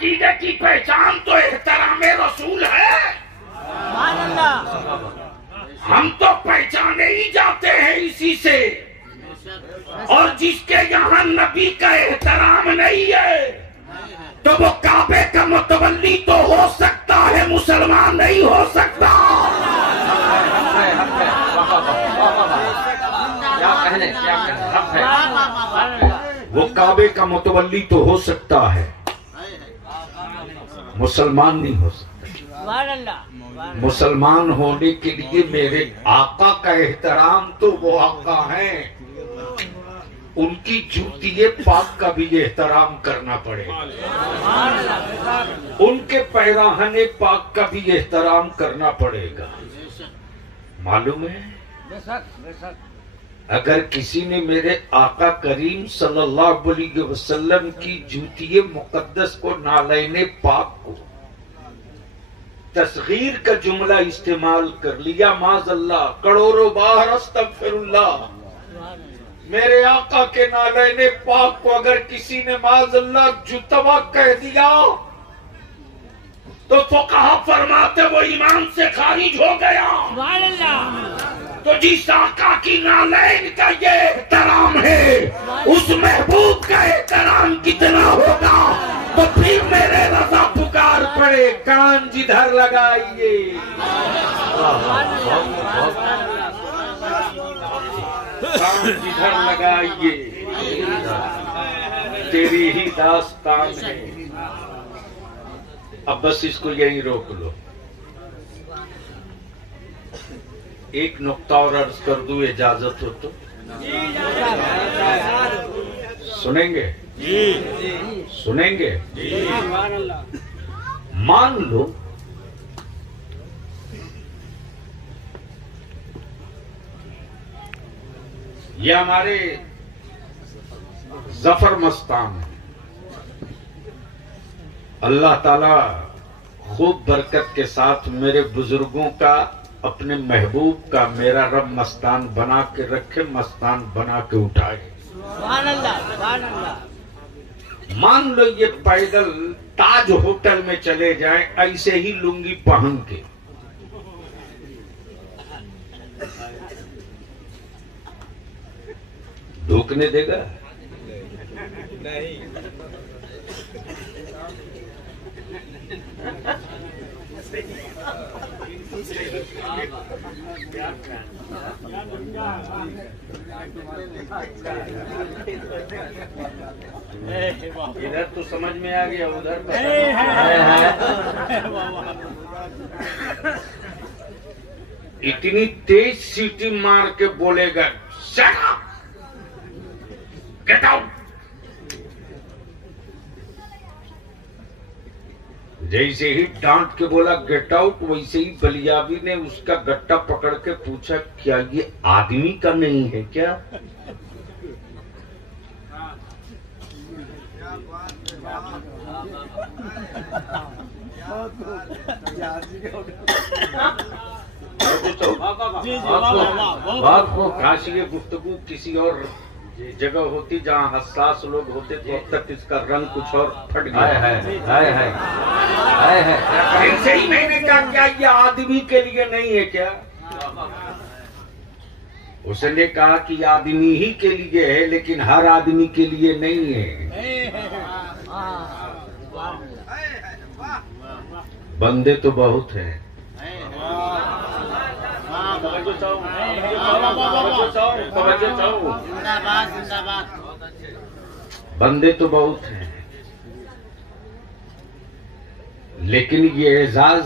अकीदे की पहचान तो एहतराम रसूल है। हम तो पहचाने ही जाते हैं इसी से, और जिसके यहाँ नबी का एहतराम नहीं है तो वो काबे का मुतवल्ली तो हो सकता है, मुसलमान नहीं हो सकता। वो काबे का मुतवल्ली तो हो सकता है, मुसलमान नहीं हो सकता। मुसलमान होने के लिए मेरे आका का एहतराम तो वो आका हैं, उनकी जूतिए पाक का भी एहतराम करना पड़ेगा, उनके पैराहने पाक का भी एहतराम करना पड़ेगा। मालूम है, अगर किसी ने मेरे आका करीम सल्लल्लाहु अलैहि वसल्लम की जूतिए मुकद्दस को, नालैने पाक को तस्गीर का जुमला इस्तेमाल कर लिया, माज़अल्लाह करोड़ों बार अस्तगफिरुल्लाह, मेरे आका के नालैने पाक को अगर किसी ने माज़अल्लाह जुतवा कह दिया तो फुक़हा फरमाते वो ईमान से खारिज हो गया। तो जिस आका की नालैन का ये एहतराम है, उस महबूब का एहतराम कितना होगा। तो फिर मेरे रज़ा पुकार पड़े, कान जिधर लगाइए, कान जिधर लगाइए, तेरी ही दास्तान है। अब बस इसको यहीं रोक लो। एक नुक्ता और अर्ज कर दूं, इजाजत हो तो सुनेंगे? सुनेंगे? मान लो ये हमारे जफर मस्तान है, अल्लाह ताला खूब बरकत के साथ मेरे बुजुर्गों का, अपने महबूब का मेरा रब मस्तान बना के रखे, मस्तान बना के उठाए। मान लो ये पैदल ताज होटल में चले जाएं ऐसे ही लुंगी पहन के, ढूकने देगा? नहीं। इधर तो समझ में आ गया, उधर इतनी तेज सीटी मार के बोलेगा, शट अप, गेट आउट। जैसे ही डांट के बोला गेट आउट, वैसे ही बलियाबी ने उसका गट्टा पकड़ के पूछा, क्या ये आदमी का नहीं है क्या? बात को काश ये गुफ्तगू किसी और जगह होती जहाँ हसास लोग होते तो अब तक इसका रंग कुछ और फट गया है। ऐसे ही मैंने कहा, क्या ये आदमी के लिए नहीं है क्या? उसने कहा कि आदमी ही के लिए है, लेकिन हर आदमी के लिए नहीं है। बंदे तो बहुत हैं, बंदे तो बहुत हैं, लेकिन ये एजाज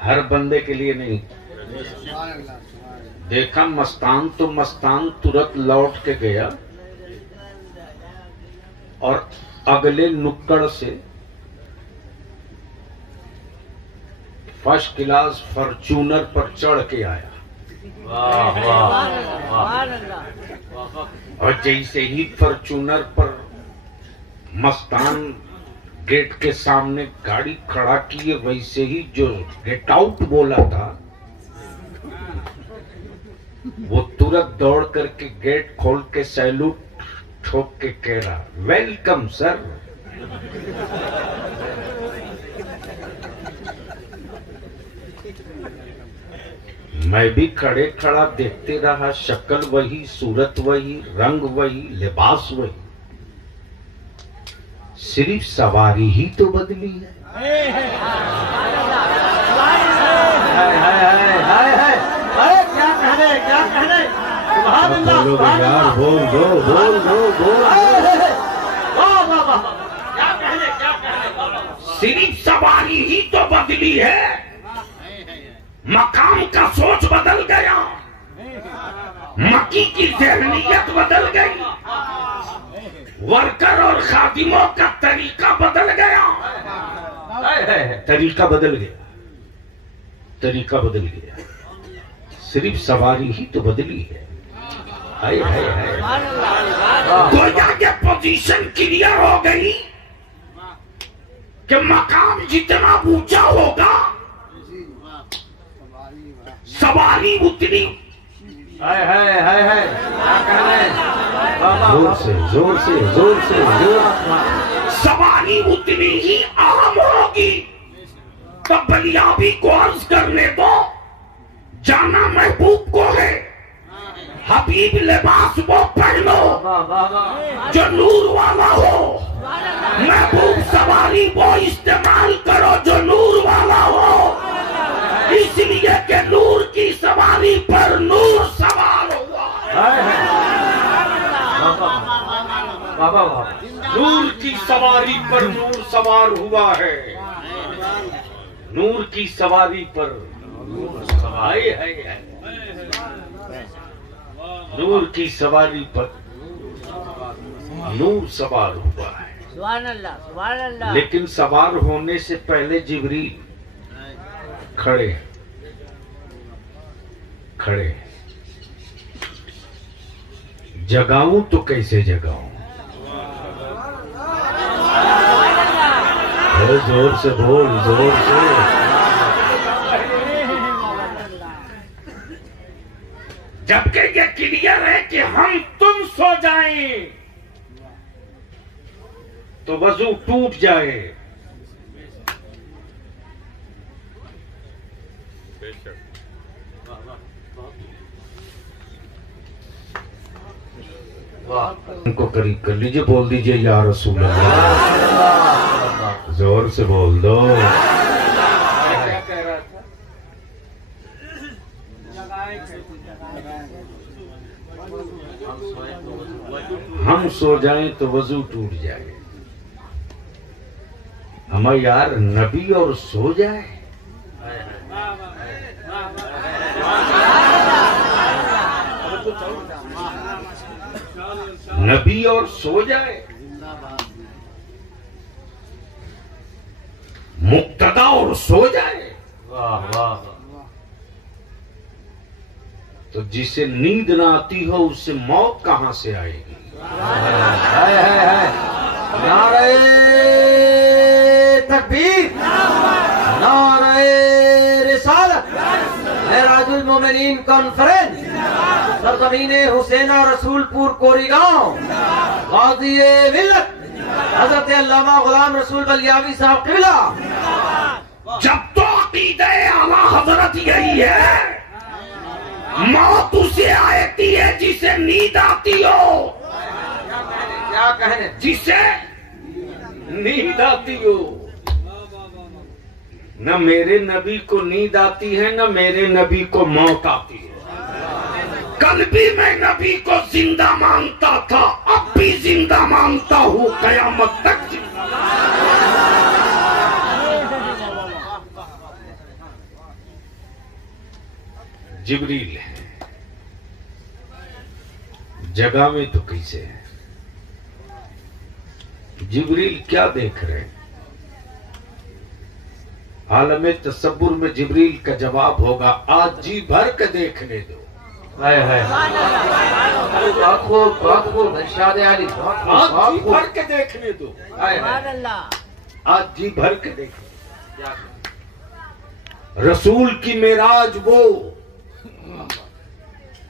हर बंदे के लिए नहीं। देखा मस्तान तो मस्तान तुरंत लौट के गया और अगले नुक्कड़ से फर्स्ट क्लास फॉर्च्यूनर पर चढ़ के आया। और जैसे ही फॉर्च्यूनर पर मस्तान गेट के सामने गाड़ी खड़ा किए, वैसे ही जो गेट आउट बोला था वो तुरंत दौड़ करके गेट खोल के सैल्यूट ठोक के कह रहा, वेलकम सर, मैं भी खड़े खड़ा देखते रहा, शक्ल वही, सूरत वही, रंग वही, लिबास वही, सिर्फ सवारी ही तो बदली है। बोलो यार, बोल दो, बोल दो, बोल। सिर्फ सवारी ही तो बदली है, मकाम का सोच बदल गया, मक्की की ज़हनियत बदल गई, वर्कर और खादिमों का तरीका बदल गया, तरीका बदल गया, तरीका बदल गया, सिर्फ सवारी ही तो बदली है। हाय हाय हाय, गोया के पोजीशन क्लियर हो गई कि मकाम जितना ऊंचा होगा सवारी उतनी। हाय हाय हाय हाय, जोर से जोर से जोर से जोर, सवारी उतनी ही अहम होगी। तो बलियाबी को अर्ज करने दो, जाना महबूब को है, हबीब लिबास वो पहनो जो नूर वाला हो, महबूब सवारी वो इस्तेमाल करो जो नूर वाला हो, इसलिए कि नूर की सवारी पर नूर सवार हुआ। नूर की सवारी पर नूर सवार हुआ है, नूर की सवारी पर नूर की सवारी पर नूर सवार हुआ है। सुभान अल्लाह, सुभान अल्लाह। लेकिन सवार होने से पहले जिब्रील खड़े खड़े, जगाऊं तो कैसे जगाऊं? अरे जोर से बोल, जोर से। जबकि ये क्लियर है कि हम तुम सो जाएं तो वजू टूट जाए, उनको करीब कर लीजिए, बोल दीजिए या रसूल अल्लाह, जोर से बोल दो। क्या कह रहा था? हम सो जाएं तो वजू टूट जाए। हम यार नबी और सो जाए, नबी और सो जाए, मुक्तदा और सो जाए। वाह वाह, तो जिसे नींद ना आती हो उससे मौत कहां से आएगी? हाय हाय हाय, नारे तकबीर, नारे रिसालत, मेराजुल मोमिनीन कॉन्फ्रेंस, सरजमीने हुसैना रसूलपुर कोरीगांव, गाजी मिल्लत हजरत अल्लामा गुलाम रसूल बलियावी साहब किबला। जब तो अकीदे आला हजरत यही है, मौत उसे आती है जिसे नींद आती हो। क्या कहने, जिसे नींद आती हो। न मेरे नबी को नींद आती है, न मेरे नबी को मौत आती है। कल भी मैं नबी को जिंदा मानता था, अब भी जिंदा मानता हूँ, कयामत तक जिंदा। जिब्रील है, जगह में तो कैसे है? जिब्रील क्या देख रहे हैं? आलमे तसब्बुर में जिब्रील का जवाब होगा, आज जी भर के देखने दो। हाय हाय, आखो आखो इरशाद आली, आज जी भर के देखने दो। सुभान अल्लाह, आज जी भर के देखो। रसूल की मेराज वो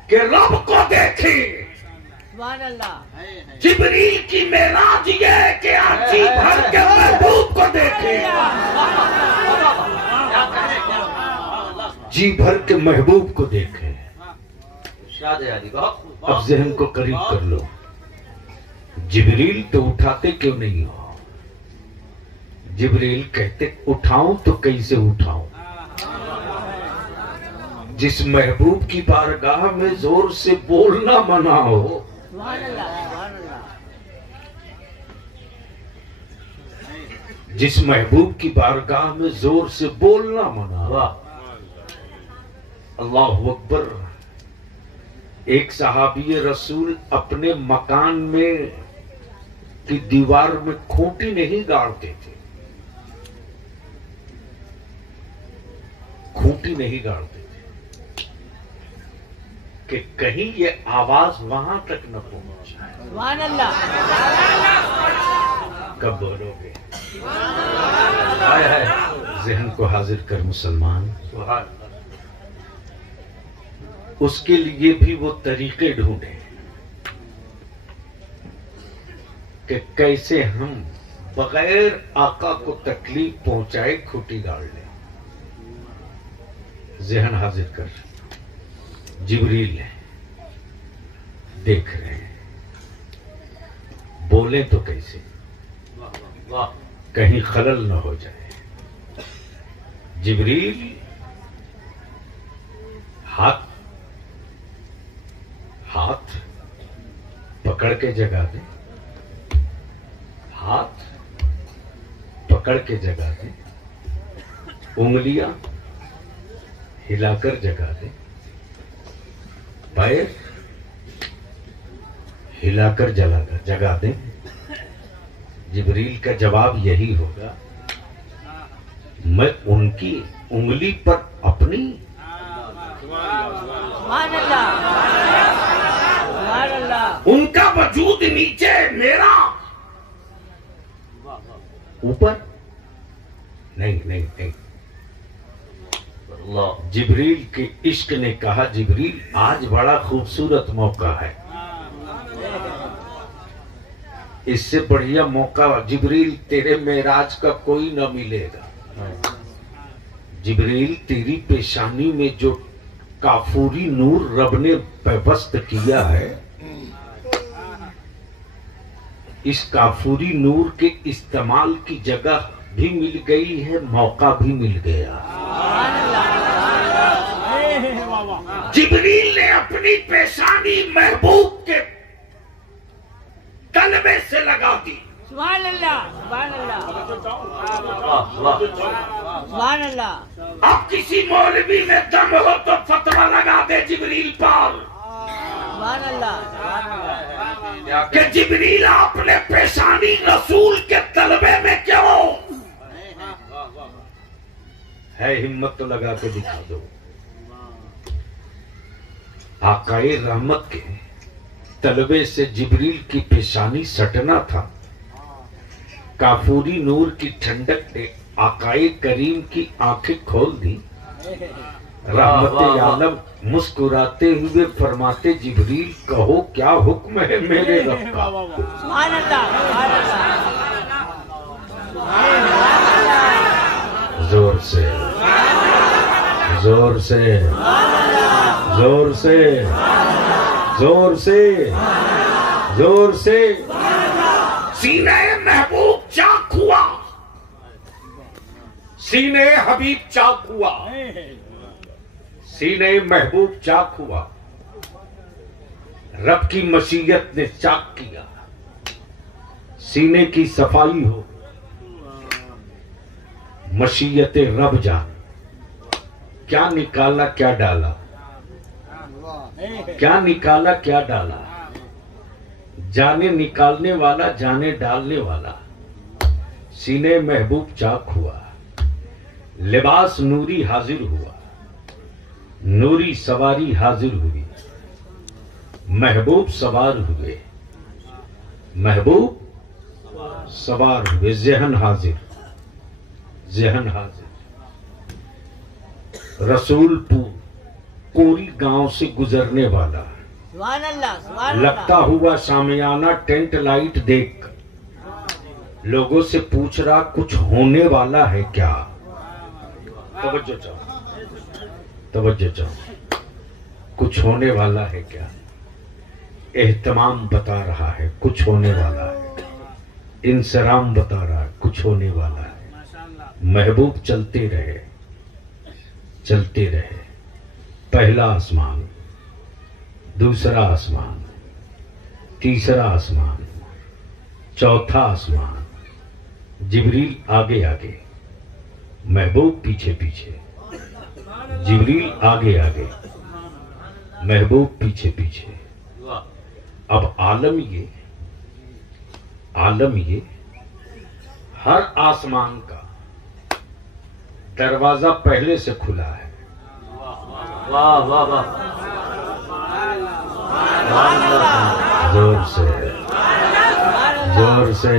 कि रब को देखे, सुभान अल्लाह। जिब्रील की मेराज ये है कि आप जी भर के महबूब को देखे, जी भर के महबूब को देखे। अब जहन को करीब कर लो, जिब्रील तो उठाते क्यों नहीं हो? जिब्रील कहते उठाऊं तो कैसे उठाऊं? जिस महबूब की बारगाह में जोर से बोलना मना हो, सुभान अल्लाह, सुभान अल्लाह। जिस महबूब की बारगाह में जोर से बोलना मना हो। अल्लाहु अकबर। एक सहाबी रसूल अपने मकान में की दीवार में खूंटी नहीं गाड़ते थे, खूंटी नहीं गाड़ते थे कि कहीं ये आवाज वहां तक न पहुंच जाए। सुभान अल्लाह। कब बोलोगे? जहन को हाजिर कर मुसलमान। उसके लिए भी वो तरीके ढूंढे कि कैसे हम बगैर आका को तकलीफ पहुंचाए खूंटी गाड़ लें। जहन हाजिर कर। जिब्रील देख रहे हैं, बोले तो कैसे, कहीं खलल न हो जाए। जिब्रील हाथ पकड़ के जगा दे, हाथ पकड़ के जगा दे, उंगलियां हिलाकर जगा दे, पैर हिलाकर जगा दे। जिब्रील का जवाब यही होगा, मैं उनकी उंगली पर अपनी उनका वजूद नीचे, मेरा ऊपर नहीं नहीं नहीं। जिब्रील के इश्क ने कहा, जिब्रील आज बड़ा खूबसूरत मौका है, इससे बढ़िया मौका जिब्रील तेरे मेराज का कोई न मिलेगा। जिब्रील तेरी पेशानी में जो काफूरी नूर रब ने पेवस्त किया है, इस काफूरी नूर के इस्तेमाल की जगह भी मिल गई है, मौका भी मिल गया। जिब्रील ने अपनी पेशानी महबूब के तलबे से लगा दी। सुभान अल्लाह, सुभान अल्लाह, सुभान अल्लाह। अब किसी मौलवी में दम हो तो फतवा लगा दे जिब्रील पर, सुभान अल्लाह, सुभान अल्लाह। कि जिब्रील अपने पेशानी रसूल के तलबे में क्यों है? हिम्मत तो लगा के दिखा दो। आकाए रहमत के तलबे से जिब्रील की पेशानी सटना था। काफूरी नूर की ठंडक ने आकाए करीम की आंखें खोल दी। रहमत आलम मुस्कुराते हुए फरमाते, जिब्रील कहो क्या हुक्म है मेरे रब का। सुभान अल्लाह, सुभान अल्लाह। जोर से, जोर से, जोर से, जोर से, जोर से। सीने महबूब चाक हुआ, सीने हबीब चाक हुआ, सीने महबूब चाक हुआ। रब की मशीयत ने चाक किया। सीने की सफाई हो, मशीयत रब जान। क्या निकाला क्या डाला, क्या निकाला क्या डाला, जाने निकालने वाला जाने डालने वाला। सीने महबूब चाक हुआ, लिबास नूरी हाजिर हुआ, नूरी सवारी हाजिर हुई। महबूब सवार हुए, महबूब सवार हुए। जहन हाजिर, जहन हाजिर। रसूलपुर कोरी गांव से गुजरने वाला सुभान अल्लाह, सुभान अल्लाह। लगता हुआ शामियाना टेंट लाइट देख लोगों से पूछ रहा कुछ होने वाला है क्या? तवज्जो चाहो, तवज्जो चाहो। कुछ होने वाला है क्या? एहतमाम बता रहा है कुछ होने वाला है। इंसराम बता रहा है कुछ होने वाला है। महबूब चलते रहे, चलते रहे। पहला आसमान, दूसरा आसमान, तीसरा आसमान, चौथा आसमान। जिब्रील आगे आगे, महबूब पीछे पीछे। जिब्रील आगे आगे, महबूब पीछे पीछे। अब आलम ये हर आसमान का दरवाजा पहले से खुला है। वाह वाह वाह, जोर से, जोर से,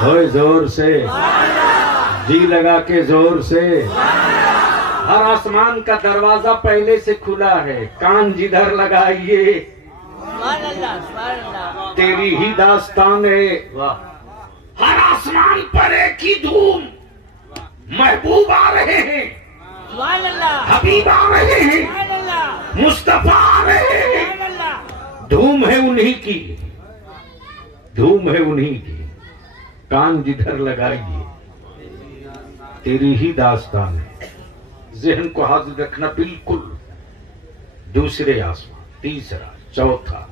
होय जोर से, जी लगा के जोर से। हर आसमान का दरवाजा पहले से खुला है। कान जिधर लगाइए सुभान अल्लाह, सुभान अल्लाह। तेरी ही दास्तान है। वाह। हर आसमान पर एक ही धूम, महबूब आ रहे हैं, सुभान अल्लाह, हबीब आ रहे हैं, सुभान अल्लाह, मुस्तफा आ रहे हैं। सुभान अल्लाह। धूम है उन्हीं की, धूम है उन्हीं की। कान जिधर लगाइए तेरी ही दास्तान है। जहन को हाजिर रखना बिल्कुल। दूसरे आसमान, तीसरा, चौथा।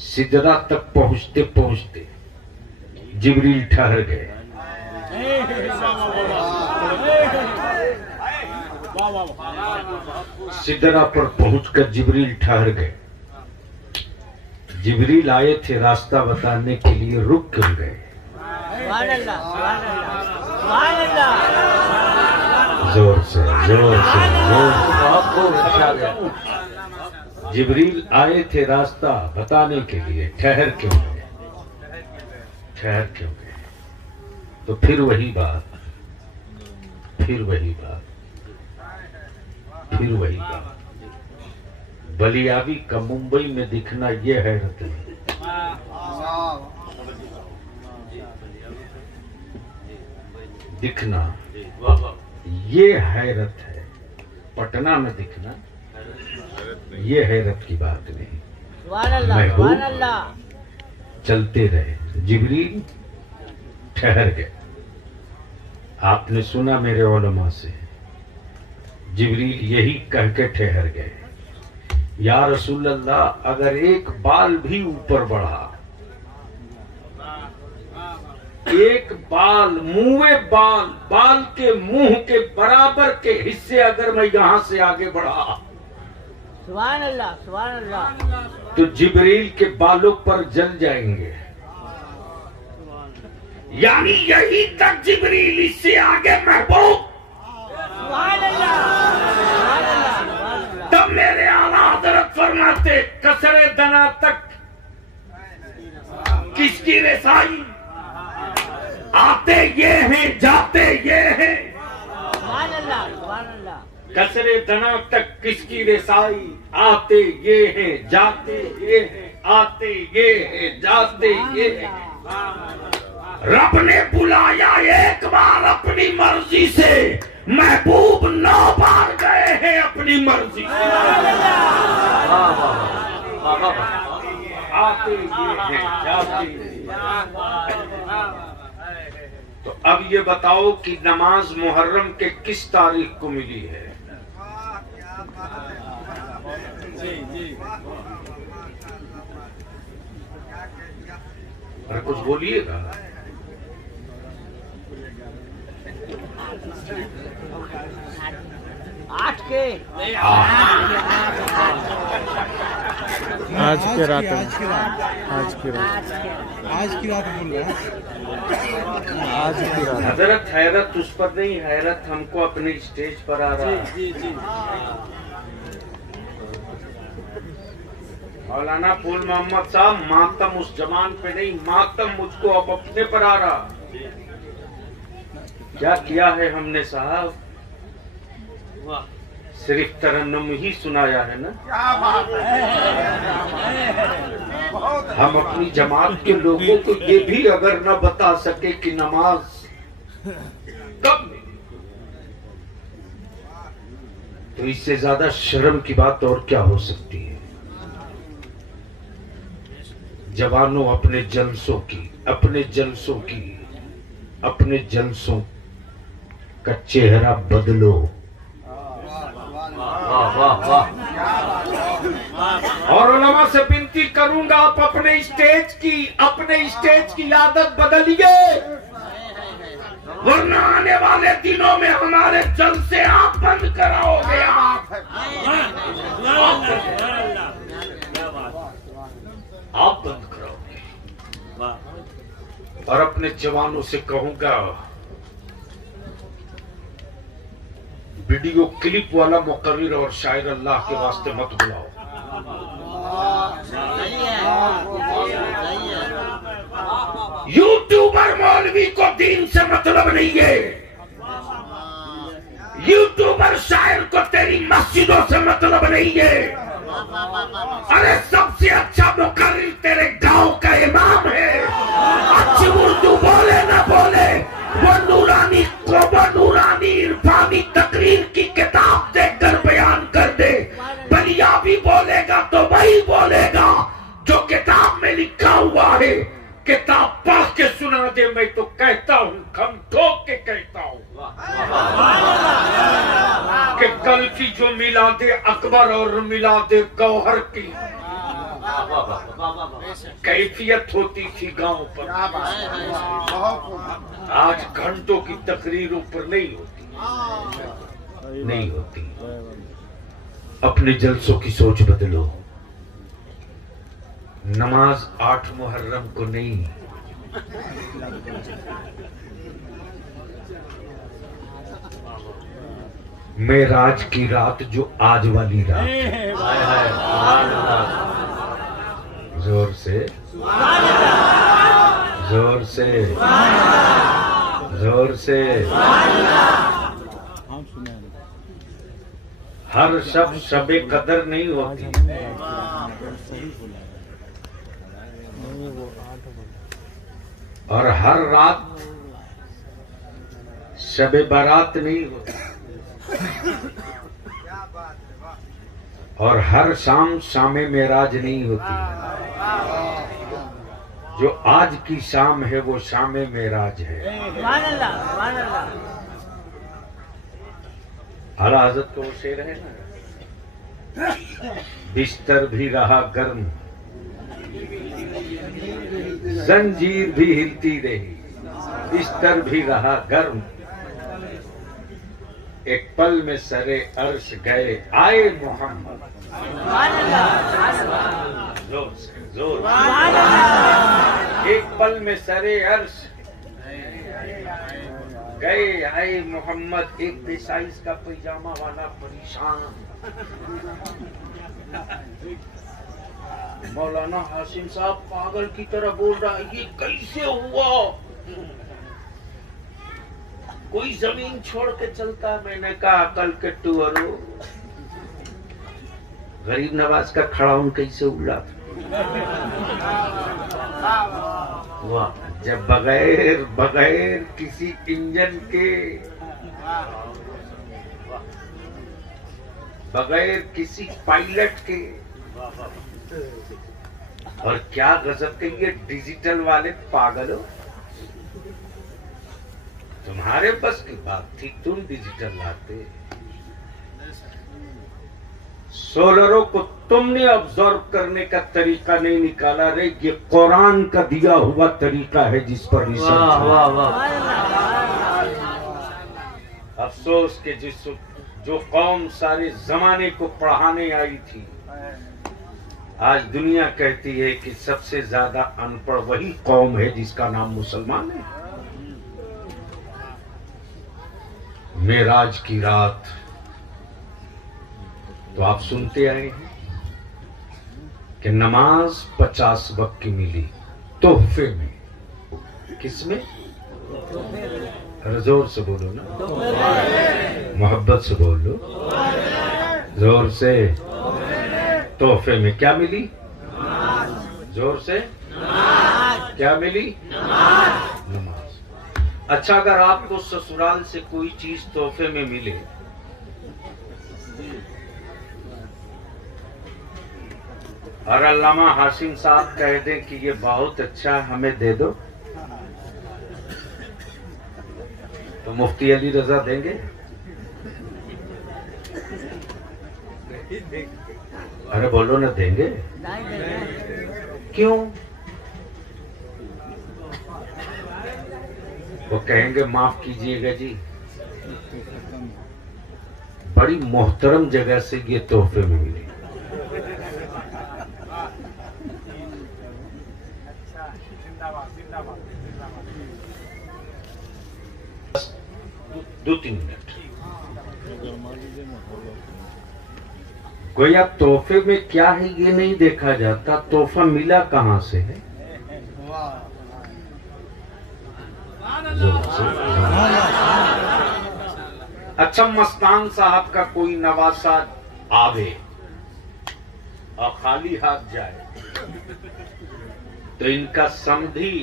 सिदरा तक पहुंचते पहुंचते जिब्रील ठहर गए। सिदरा पर पहुंचकर जिब्रील ठहर गए। जिब्रील आए थे रास्ता बताने के लिए, रुक क्यों गए? सुभान अल्लाह, सुभान अल्लाह, सुभान अल्लाह। जोर से, जोर से, जोर से। बहुत खूब इरशाद है। जिब्रील आए थे रास्ता बताने के लिए, ठहर क्यों गए? ठहर क्यों गए? तो फिर वही बात, फिर वही बात, फिर वही बात। बलियावी का मुंबई में दिखना ये हैरत है। दिखना ये हैरत है। पटना में दिखना ये हैरत की बात नहीं। सुभान अल्लाह, महबूब सुभान अल्लाह। चलते रहे। जिब्रील ठहर गए। आपने सुना मेरे उलमा से, जिब्रील यही कह के ठहर गए, या रसूल अल्लाह, अगर एक बाल भी ऊपर बढ़ा, एक बाल, मुंह बाल, बाल के मुंह के बराबर के हिस्से अगर मैं यहां से आगे बढ़ा सुभान अल्लाह, सुभान अल्लाह। तो जिब्रील के बालों पर जल जाएंगे। यानी यही तक जिब्रील, इससे आगे महबूब। सुभान अल्लाह, सुभान अल्लाह, सुभान अल्लाह। तब मेरे आला हजरत फरमाते, कसरे दना तक किसकी रसाई? आते ये हैं, जाते ये हैं। सुभान अल्लाह, सुभान अल्लाह। कसरे दना तक किसकी रसाई? आते ये हैं, जाते ये हैं, आते ये हैं, जाते ये हैं। रब ने बुलाया एक बार अपनी मर्जी से, महबूब 9 बार गए हैं अपनी मर्जी से। आते ये हैं, जाते ये हैं। तो अब ये बताओ कि नमाज मुहर्रम के किस तारीख को मिली है? अरे कुछ बोलिएगा। आठ के आज के रात में, आज के आज की रात बोल रहा है। आज की रात हजरत हैरत उस पर नहीं, हैरत हमको अपने स्टेज पर आ रहा है। मौलाना फूल मोहम्मद साहब, मातम उस जमान पे नहीं, मातम मुझको अब अपने पर आ रहा। क्या किया है हमने साहब? सिर्फ तरन्नुम ही सुनाया है ना। हम अपनी जमात के लोगों को ये भी अगर न बता सके कि नमाज कब, तो इससे ज्यादा शर्म की बात और क्या हो सकती है। जवानों, अपने जलसों का चेहरा बदलो। वाह वाह वाह। और उलमा से विनती करूंगा, आप अपने स्टेज की आदत बदलिए, वरना आने वाले दिनों में हमारे जलसे आप बंद कराओगे। आप बंद कराओगे। और अपने जवानों से कहूंगा, वीडियो क्लिप वाला मुकर्रिर और शायर अल्लाह के वास्ते मत बुलाओ। यूट्यूबर मौलवी को दीन से मतलब नहीं है। यूट्यूबर शायर को तेरी मस्जिदों से मतलब नहीं है। अरे सबसे अच्छा मुकर्रिर तेरे गांव का इमाम है। अच्छी उर्दू बोले ना बोले, वो नूरानी इरफानी तकरीर की किताब देखकर बयान कर दे। बलिया भी बोलेगा तो वही बोलेगा जो किताब में लिखा हुआ है। किताब पढ़ के सुना दे, मैं तो कहता हूँ, खम ठोक के कहता हूँ कि कल की जो मिलादे अकबर और मिलादे गौहर की कैफियत होती थी गांव पर, आज घंटों की तकरीरों पर नहीं होती। अपने जलसों की सोच बदलो। नमाज 8 मुहर्रम को नहीं, मेराज की रात जो आज वाली रात है। जोर से जोर से जोर से। हर शब शबे कदर नहीं होती, और हर रात शबे बारात नहीं होती, और हर शाम शामे मेराज नहीं होती। जो आज की शाम है वो शामे मेराज है। आला हज़रत को शेर है ना, बिस्तर भी रहा गर्म, जंजीर भी हिलती रही, बिस्तर भी रहा गर्म, एक पल में सरे अर्श गए आए मोहम्मद। जोर से जोर। एक पल में सरे अर्श गए आए मोहम्मद। एक बेसाइज का पैजामा वाला परेशान मौलाना हाशिम साहब पागल की तरह बोल रहा है, ये कैसे हुआ? कोई जमीन छोड़ के चलता? मैंने कहा अकल के टूअरो, गरीब नवाज का खड़ाउन कैसे उड़ा वाह, जब बगैर किसी इंजन के, बगैर किसी पायलट के, और क्या गजब के ये डिजिटल वाले पागल हो, तुम्हारे बस की बात थी, तुम डिजिटल लाते। सोलरों को तुमने ऑब्जर्व करने का तरीका नहीं निकाला रे, ये कुरान का दिया हुआ तरीका है जिस पर रिसर्च। वाह वाह। अफसोस के जो कौम सारे जमाने को पढ़ाने आई थी, आज दुनिया कहती है कि सबसे ज्यादा अनपढ़ वही कौम है जिसका नाम मुसलमान है। मेराज की रात तो आप सुनते आए हैं कि नमाज 50 वक्त की मिली तोहफे में। किसमें? जोर से बोलो ना, मोहब्बत से बोलो। जोर से। तोहफे में क्या मिली? जोर से। क्या मिली? नमाज। अच्छा, अगर आपको ससुराल से कोई चीज तोहफे में मिले और अल्लामा हाशिम साहब कह दें कि ये बहुत अच्छा है, हमें दे दो, तो मुफ्ती अली रजा देंगे? अरे बोलो ना, देंगे? क्यों? वो कहेंगे माफ कीजिएगा जी, बड़ी मोहतरम जगह से ये तोहफे में मिले। दो तीन मिनट। कोई अब तोहफे में क्या है ये नहीं देखा जाता, तोहफा मिला कहां से है। अच्छा, मस्तान साहब का कोई नवासा आवे और खाली हाथ जाए तो इनका समधी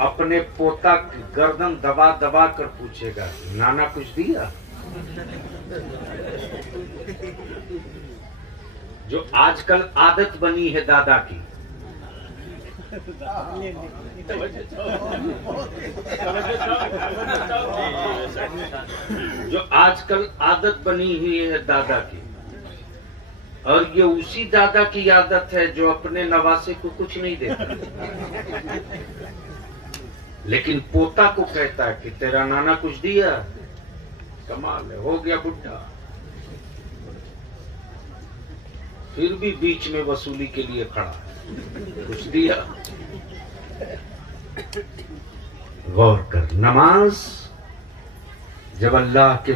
अपने पोता की गर्दन दबा दबा कर पूछेगा, नाना कुछ दिया? जो आजकल आदत बनी है दादा की, जो आजकल आदत बनी हुई है दादा की, और ये उसी दादा की आदत है जो अपने नवासे को कुछ नहीं देता, लेकिन पोता को कहता है कि तेरा नाना कुछ दिया। कमाल है, हो गया बुढ़ा, फिर भी बीच में वसूली के लिए खड़ा है, कुछ दिया? गौर कर, नमाज जब अल्लाह के